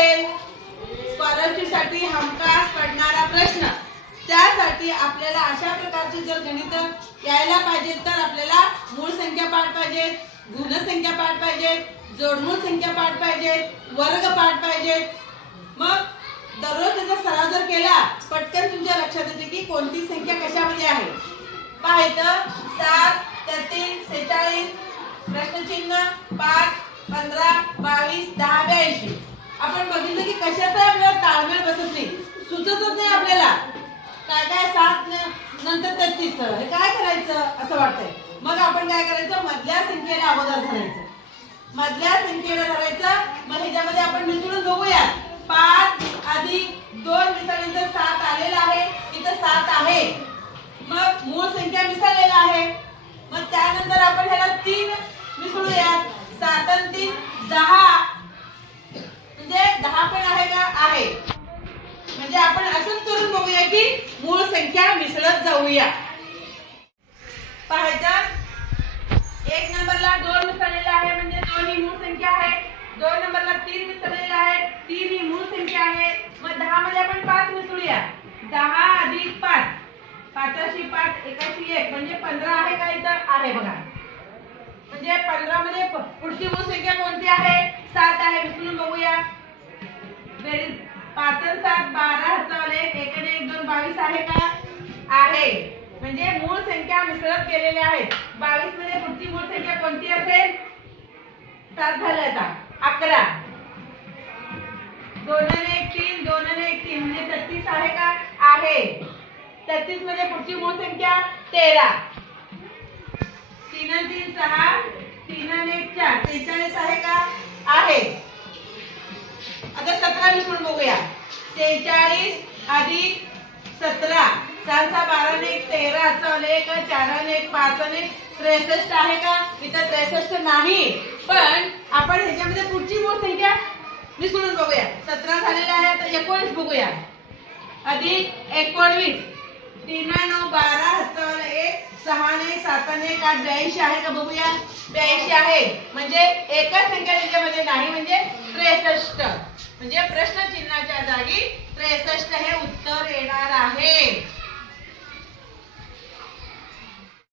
असेल स्कॉलरशिपसाठी हमखास पडणारा प्रश्न. त्यासाठी आपल्याला अशा प्रकारचे जर गणित यायला पाहिजेत तर आपल्याला मूळ संख्या पाठ पाहिजेत गुणसंख्या पाठ पाहिजेत जोडमूळ संख्या पाठ पाहिजेत वर्ग पाठ पाहिजेत मग दररोज त्याचा सराव जर केला पटकन तुमच्या लक्षात येते की कोणती संख्या कशामध्ये आहे. पाहायचं सात तेहतीस सेहेचाळीस प्रश्नचिन्ह पाच पंधरा बावीस दहा ब्याऐंशी. आपण बघितलं की कशाचा आपल्याला ताळमेळ बसत नाही. सुचतच नाही आपल्याला. काय काय सात नंतर तेहतीस हे काय करायचं? असं वाटतंय. मग आपण काय करायचं? मधल्या संख्येला अगोदर धरायचं. मधल्या संख्येला धरायचं. मग ह्याच्यामध्ये आपण मिसळून बघूया पाच अधिक दोन मिसळल्यानंतर सात आलेला आहे. इथं सात आहे. मग मूळ संख्या मिसळलेला आहे. मग त्यानंतर आपण ह्याला तीन मिसळूया सात आणि तीन दहा मूळ संख्या मिसळत जाऊया. पाहायचं एक नंबरला दोन मिसळलेला आहे म्हणजे दोन ही मूळ संख्या आहे. दोन नंबरला तीन मिसळलेला आहे. तीन ही मूळ संख्या आहे. मग दहा मध्ये आपण पाच मिसळूया. दहा अधिक पाच. पाचाशी पाच एकाशी एक. म्हणजे पंधरा आहे का इथं? आहे बघा. म्हणजे पंधरा मध्ये प- पुढची मूळ सात बारा हजारवाले एक आणि एक दोन बावीस आहे का? आहे. म्हणजे मूळ संख्या मिसळत केलेल्या आहेत. बावीसमध्ये पुढची मूळ संख्या कोणती असेल? सात झालं आता. अकरा. दोन आणि एक तीन. दोन आणि एक तीन. म्हणजे तेहतीस आहे का? आहे. तेहतीसमध्ये पुढची मूळ संख्या तेरा. तीन आणि तीन सहा. तीन आणि एक चार. त्रेचाळीस आहे का? आहे. आता सतरा मिसळून बघूया. सेहेचाळीस अधिक सतरा. सात सहा बारा एक तेरा चौले एक चार एक पाच आणि एक. त्रेसष्ट आहे का? इथं त्रेसष्ट नाही. पण आपण ह्याच्यामध्ये पुढची मूळ संख्या विसरून बघूया. सतरा झालेला आहे तर एकोणीस बघूया. अधिक एकोणवीस. तीन नऊ बारा हातावर एक सहा ने सात एक आठ ब्याऐंशी आहे का? बघूया. ब्याऐंशी आहे. म्हणजे एकच संख्या म्हणजे नाही म्हणजे त्रेसष्ट. म्हणजे प्रश्न चिन्हाच्या जागी त्रेसष्ट हे